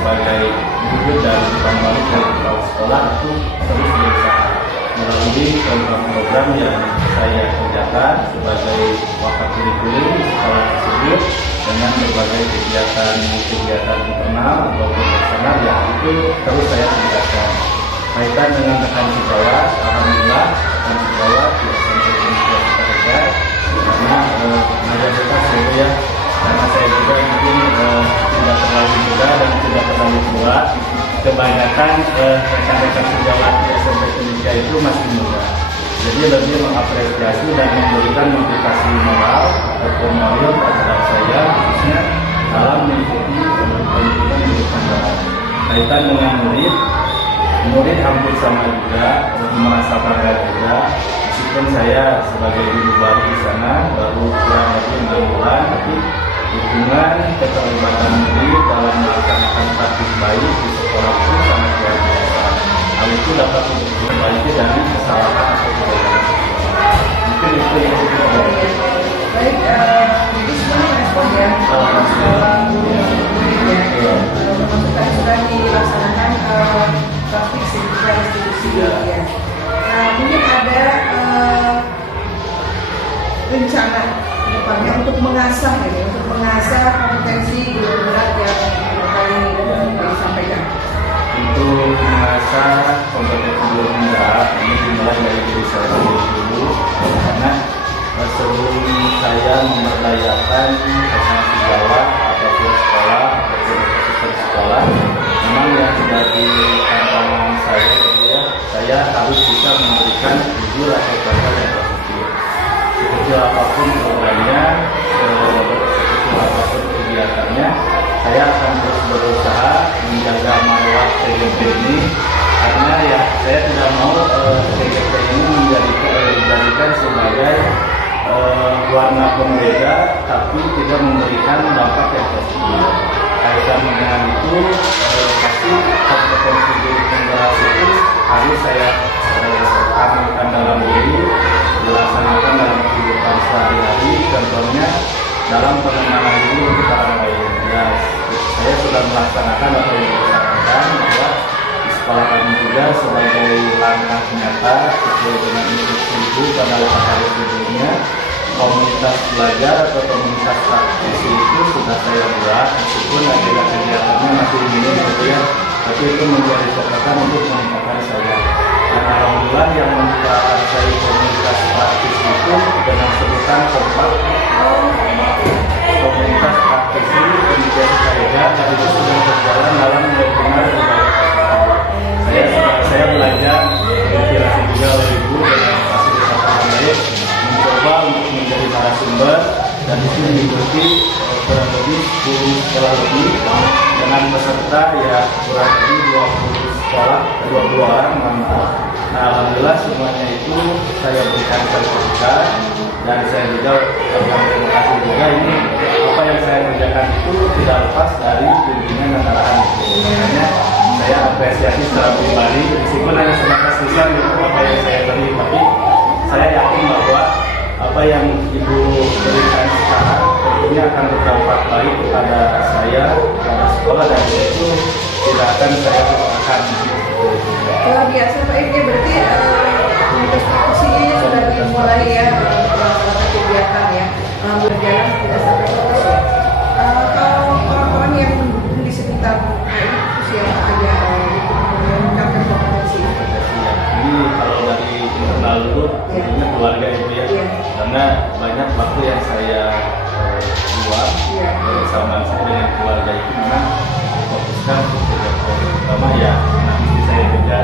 sebagai guru dan pembalut dari kepala sekolah itu terus berusaha melalui program-program yang saya kerjakan sebagai wakil kurikulum sekolah tersebut dengan berbagai kegiatan internal ataupun eksternal yang itu terus saya tingkatkan. Kaitan dengan rekan sejawat, alhamdulillah rekan sejawat di SMP Universitas Tegal karena mayoritas itu ya, karena saya juga mungkin tidak terlalu muda dan tidak terlalu tua, kebanyakan rekan-rekan sejawat di SMP Indonesia itu masih muda. Jadi lebih mengapresiasi dan memberikan motivasi moral ataupun moral terhadap saya khususnya dalam mengikuti pendidikan pendidikan barat. Kaitan dengan murid hampir sama juga, merasa bangga juga. Meskipun saya sebagai guru baru di sana baru kurang lebih 6 bulan, tapi dukungan keterlibatan murid dalam melaksanakan praktik baik di sekolah itu sangat luar biasa. Hal itu dapat diperbaiki dari kesalahan atau kebaikan. Mungkin itu yang kita baik. Baik, itu semua respon ya. Termasuk tadi sudah dilaksanakan praktik secara institusi ya. Nah, mungkin ada rencana depannya untuk mengasah kompetensi guru berat yang kali ini disampaikan. Untuk mengasah kompetensi guru berat ini dimulai dari diri saya dulu, karena sebelum saya memberdayakan rekan sejawat ataupun sekolah ataupun ekosistem sekolah, memang yang menjadi tantangan saya ya, saya harus bisa memberikan jujur atau contoh yang positif. Sekecil apapun programnya, sekecil apapun kegiatannya, saya akan terus berusaha menjaga marwah TGP ini, karena ya saya tidak mau TGP ini dijadikan sebagai warna pembeda, tapi tidak memberikan dampak yang positif. Kaitan dengan itu, pasti kompetensi guru penggerak itu harus saya amalkan dalam diri, dilaksanakan dalam kehidupan sehari-hari. Contohnya dalam pengenalan diri untuk orang lain. Ya, saya sudah melaksanakan atau dilaksanakan bahwa di sekolah kami juga sebagai langkah nyata sesuai dengan instruksi ibu pada hari sebelumnya, komunitas belajar atau komunitas praktisi itu sudah saya buat, meskipun agenda kegiatannya masih minim gitu ya, tapi itu menjadi catatan untuk meningkatkan saya. Dan alhamdulillah yang membuat saya komunitas praktis itu dengan sebutan kompak, komunitas praktisi pendidikan saya, dan itu sudah berjalan dalam benar saya belajar inspirasi juga oleh ibu dengan fasilitator yang baik, mencoba untuk menjadi narasumber dan itu mengikuti kurang lebih 10 sekolah lebih dengan peserta ya kurang lebih 20 sekolah, 20 orang mantap. Nah, alhamdulillah semuanya itu saya berikan sertifikat dan saya juga terima kasih juga ini apa yang saya kerjakan itu tidak lepas dari bimbingan dan arahan itu. Makanya saya apresiasi secara pribadi meskipun hanya sebatas lisan gitu apa yang saya beri, tapi saya yakin bahwa apa yang ibu berikan sekarang tentunya akan berdampak baik kepada saya, kepada sekolah, dan itu tidak akan saya lupakan. Luar biasa Pak Ibnu, berarti komunitas praktisi ini sudah dimulai ya melaksanakan kegiatan ya berjalan tidak sampai putus ya. Kalau orang-orang yang mendukung di sekitar khusus yang ada meningkatkan kompetensi. Ini kalau dari internal dulu, tentunya keluarga ibu ya, karena banyak waktu yang saya buat bersama saya dengan keluarga itu memang fokuskan untuk kegiatan pertama ya istri saya juga,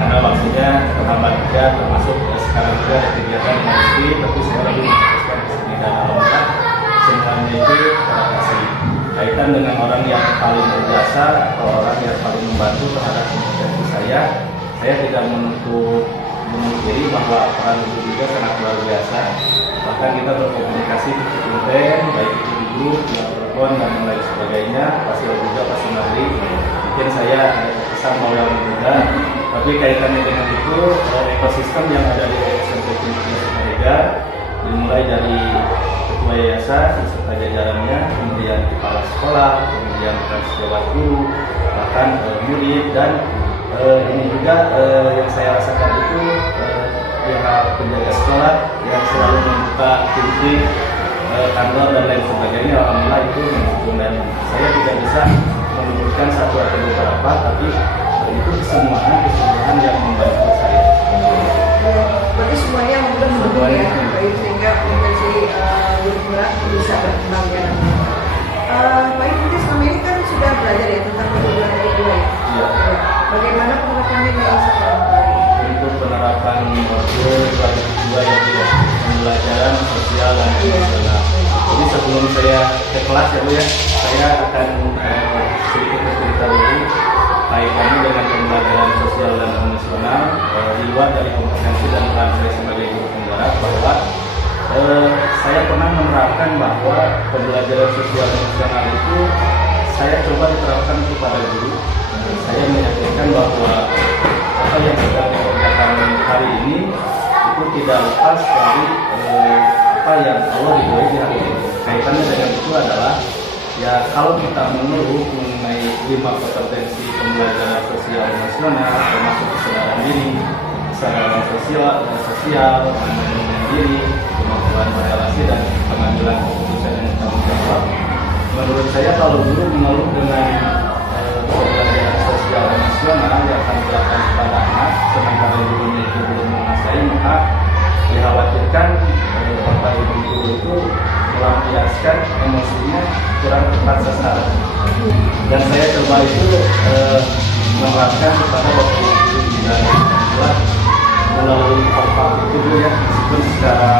karena waktunya terhambat juga, termasuk sekarang juga ada kegiatan dengan istri, tapi saya lebih fokuskan ke sini dan alhamdulillah semuanya itu terasi. Kaitan dengan orang yang paling berjasa atau orang yang paling membantu terhadap kompetensi saya tidak menutup memungkiri bahwa peran itu juga sangat luar biasa. Bahkan kita berkomunikasi cukup intens, baik itu di grup, di telepon dan lain sebagainya. Pasti juga pasti nanti mungkin saya ada kesan yang juga, tapi kaitannya dengan itu ekosistem yang ada di SMP Universitas Tegal dimulai dari ketua yayasan beserta jajarannya, kemudian kepala sekolah, kemudian sejawat guru, menyalahkan murid, dan ini juga yang saya rasakan itu pihak penjaga sekolah yang selalu membuka pintu kantor dan lain sebagainya. Alhamdulillah itu mendukung, dan saya tidak bisa menyebutkan satu atau beberapa, tapi itu kesemuanya yang membantu saya. Berarti semuanya mudah mendukung ya, baik, sehingga potensi guru penggerak bisa berkembang ya. Baik, mungkin selama ini kan sudah belajar ya tentang keguruan tadi dua ya. Iya. Bagaimana penerapannya di sekolah Pak? Untuk penerapan modul 2 yang tidak pembelajaran sosial dan emosional. Jadi sebelum saya ke kelas ya Bu ya, saya akan sedikit bercerita dulu kaitannya dengan pembelajaran sosial dan emosional di luar dari kompetensi dan peran saya sebagai guru penggerak, bahwa saya pernah menerapkan bahwa pembelajaran sosial dan emosional itu saya coba diterapkan kepada guru. Saya meyakinkan bahwa apa yang sedang dikerjakan hari ini itu tidak lepas dari apa yang Allah ridhoi di hari ini. Kaitannya dengan itu adalah ya, kalau kita mengeluh mengenai 5 kompetensi pembelajaran sosial emosional, termasuk kesadaran diri, kesadaran sosial, pengendalian diri, kemampuan berrelasi, dan pengambilan keputusan yang bertanggung jawab. Menurut saya kalau guru mengeluh dengan pembelajaran sosial emosional yang akan dilakukan kepada anak, sementara gurunya itu belum menguasai, maka dikhawatirkan bapak ibu guru itu melampiaskan emosinya kurang tepat sasaran. Dan saya coba itu menerapkan kepada bapak ibu guru di dalam kelas melalui kompak itu dulu ya, meskipun secara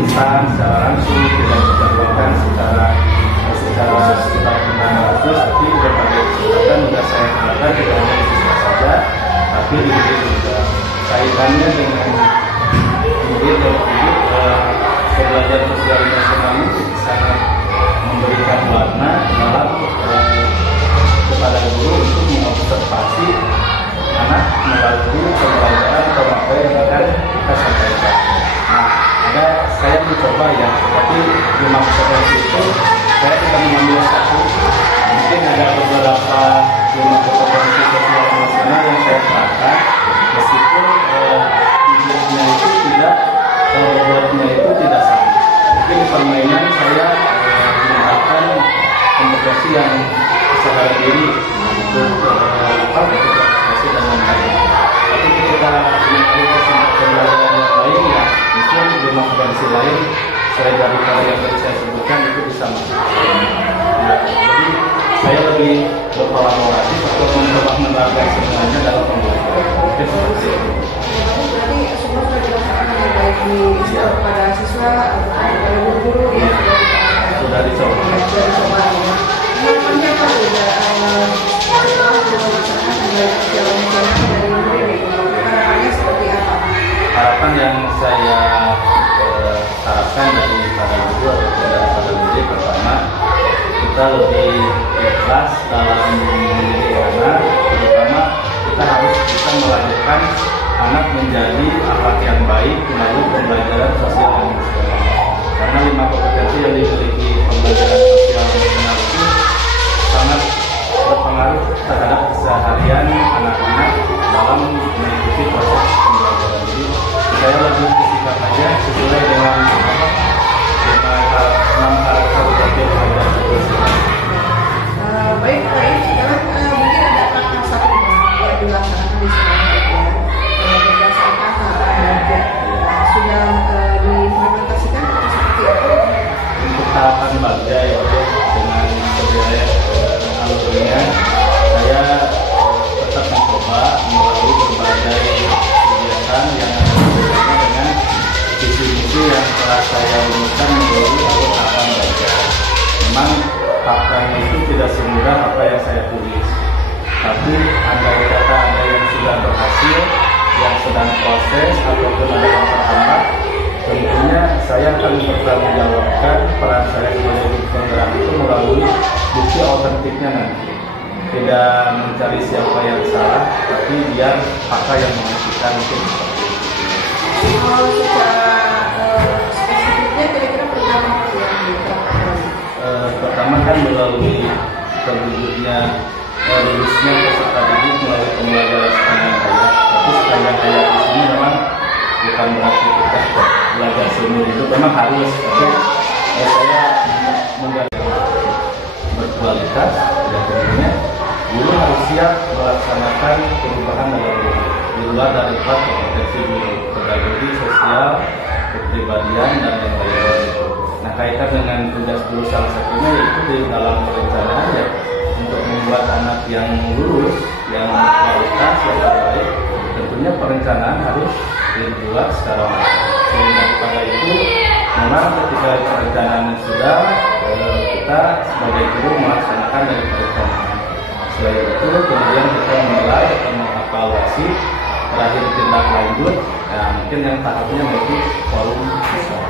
instan, secara langsung tidak dilakukan secara khusus, tapi berbagai kesempatan sudah saya lakukan, tidak hanya di siswa saja, tapi di murid juga. Kaitannya dengan murid dan guru, pembelajaran sosial emosional ini sangat memberikan warna dalam kepada guru untuk mengobservasi anak melalui pembelajaran apa yang akan kita sampaikan. Nah, saya mencoba ya, tapi di kompetensi itu saya tidak mengambil satu. Mungkin ada beberapa 5 kompetensi sosial emosional yang saya terapkan, meskipun bobotnya itu tidak sama. Mungkin di permainan saya menerapkan kompetensi yang kesadaran diri untuk berkomunikasi dan lain-lain. Tapi ketika mengikuti pembelajaran yang lain ya, mungkin 5 kompetensi lain selain daripada yang tadi saya sebutkan itu bisa masuk. Nah, jadi saya lebih berkolaborasi atau mencoba menerapkan semuanya dalam pembelajaran. Mungkin seperti itu. Berarti semua sudah dilaksanakan yang baik kepada siswa atau kepada guru-guru ya, sudah dicoba. Sudah dicoba ya. Harapannya apa setelah dilaksanakan pembelajaran sosial emosional dari murid itu? Harapannya seperti apa? Harapan yang saya harapkan daripada guru atau daripada murid, pertama kita lebih ikhlas dalam mendidik anak, terutama kita harus bisa melahirkan anak menjadi akhlak yang baik melalui pembelajaran sosial emosional. Karena 5 kompetensi yang dimiliki pembelajaran sosial emosional itu sangat berpengaruh terhadap keseharian anak-anak dalam mengikuti proses pembelajaran. Jadi saya lebih bersikap aja sesuai dengan 6 karakter pembelajaran sosial. Baik, sekarang mungkin ada praktek satu yang dilaksanakan di sekolah ya, berdasarkan tahapan Bagja. Sudah diimplementasikan atau seperti apa? Untuk tahapan Bagja ya, dengan sebenarnya alurnya saya tetap mencoba melalui berbagai kegiatan yang ada dengan visi-misi yang telah saya rumuskan melalui alur tahapan Bagja. Memang faktanya itu tidak semudah apa yang saya tulis, tapi andai kata ada yang sudah berhasil, yang sedang proses ataupun ada yang terhambat, tentunya saya akan mempertanggungjawabkan peran saya sebagai guru penggerak itu melalui bukti autentiknya nanti. Tidak mencari siapa yang salah, tapi biar fakta yang membuktikan itu seperti itu. Secara spesifiknya kira-kira program apa yang diterapkan? Pertama kan melalui terwujudnya lulusnya peserta didik melalui pembelajaran sepanjang hayat. Tapi sepanjang hayat di sini memang bukan berarti kita belajar seumur hidup, memang harus. Tapi saya menggali berkualitas dan tentunya guru harus siap melaksanakan perubahan dalam diri di luar dari 4 kompetensi guru: pedagogi, sosial, kepribadian, dan yang lain-lain. Nah, kaitan dengan tugas guru salah satunya yaitu di dalam perencanaan ya, untuk membuat anak yang lulus, yang kualitas, yang terbaik, tentunya perencanaan harus dibuat secara matang. Selain daripada itu, memang ketika perencanaan sudah, kita sebagai guru melaksanakan dari perencanaan. Selain itu, kemudian kita menilai atau mengevaluasi, terakhir tindak lanjut. Nah, mungkin yang tahapnya yaitu forum besar.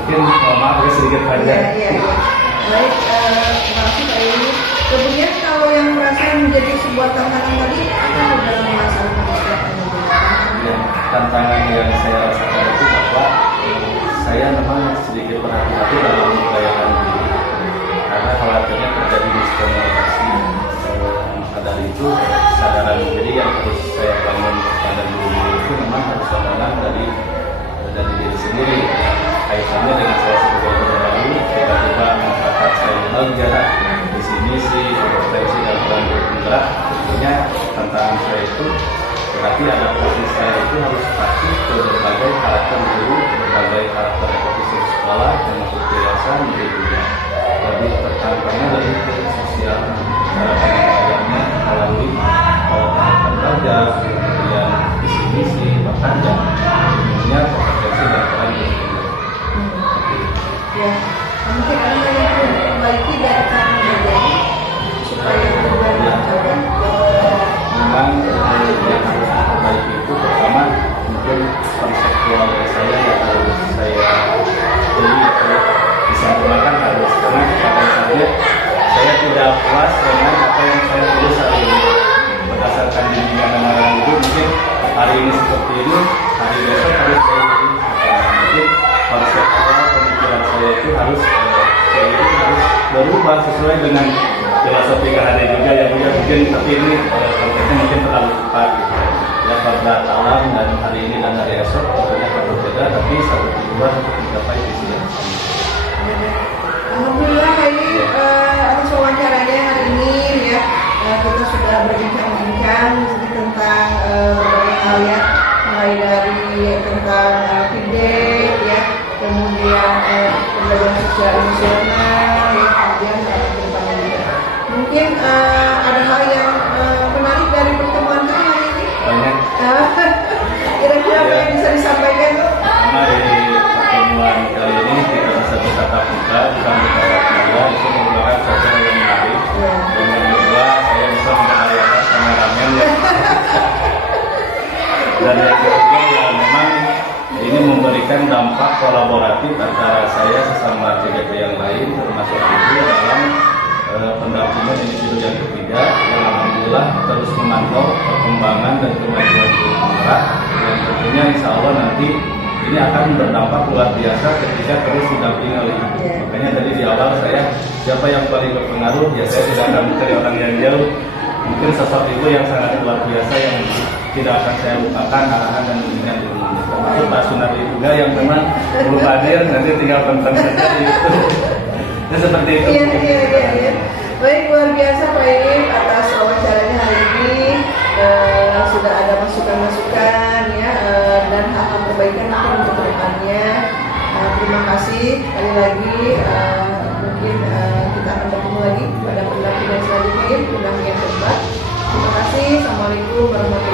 Mungkin maaf agak sedikit panjang. Baik, terima kasih Pak Ini. Kemudian kalau yang merasa menjadi sebuah tantangan tadi, apa dalam melaksanakan kegiatan ini? Ya, tantangan yang saya rasakan itu bahwa saya memang sedikit berhati-hati dalam membayarkan diri karena khawatirnya terjadi miskomunikasi. Maka dari itu kesadaran diri yang harus saya bangun pada diri itu memang harus bangunan dari diri sendiri. Kaitannya dengan saya sebagai guru baru, tiba-tiba masyarakat saya belajar visi misi, kompetensi dan peran bergerak. Tentunya tantangan saya itu berarti adaptasi saya itu harus patuh ke berbagai karakter guru, berbagai karakter ekosistem sekolah, termasuk yayasan, juga lebih tertantangannya lebih ke sosial, cara penyampaiannya melalui pendekatan belajar, kemudian visi misi, bahkan dan tentunya kompetensi dan peran bergerak. Ya, mungkin ada yang perlu diperbaiki dari cara menjadi supaya benar dilakukan. Memang yang harus diperbaiki itu pertama mungkin konseptual saya yang harus saya beli atau disempurnakan harus, karena pada saatnya saya tidak puas dengan apa yang saya tulis hari ini berdasarkan bimbingan dan arahan guru. Mungkin hari ini seperti ini, hari besok harus saya lebih mungkin konseptual pemikiran saya itu harus berubah sesuai dengan filosofi kehadiran juga ya Bu ya. Mungkin tapi ini konteksnya mungkin terlalu cepat gitu ya, pada alam dan hari ini dan hari esok tentunya akan berbeda, tapi satu tujuan untuk mencapai visi yang sama. Alhamdulillah ini atas wawancaranya hari ini ya, kita sudah berbincang-bincang tentang berbagai hal ya, mulai dari tentang feedback ya, kemudian pembelajaran sosial emosional ya, kemudian tentang juga mungkin ada hal yang menarik dari pertemuan kali hari ini. Banyak. Kira-kira apa yang bisa disampaikan? Pertama di pertemuan kali ini kita bisa bertatap muka, bukan bertatap muka, itu merupakan sesuatu yang menarik. Dan yang kedua, saya bisa mempercayakan kameramen ya. Dan yang ketiga ya memang ini memberikan dampak kolaboratif antara saya sesama TGP yang lain, termasuk ibu dalam pendampingan individu yang ketiga yang alhamdulillah terus memantau perkembangan dan kemajuan guru penggerak, yang tentunya insya Allah nanti ini akan berdampak luar biasa ketika terus didampingi oleh ibu. Makanya tadi di awal saya siapa yang paling berpengaruh ya, saya tidak akan mencari orang yang jauh, mungkin sosok ibu yang sangat luar biasa yang tidak akan saya lupakan arahan dan bimbingan ilmunya, termasuk Pak Sunardi juga yang memang belum hadir, nanti tinggal penting saja di itu. Nah, seperti itu. Iya. Baik, luar biasa Pak Iip atas wawancaranya hari ini. Sudah ada masukan-masukan ya, dan hal perbaikan mungkin untuk kedepannya. Terima kasih sekali lagi. Mungkin kita akan bertemu lagi pada pendampingan selanjutnya, pendampingan yang keempat. Terima kasih. Assalamualaikum warahmatullahi wabarakatuh.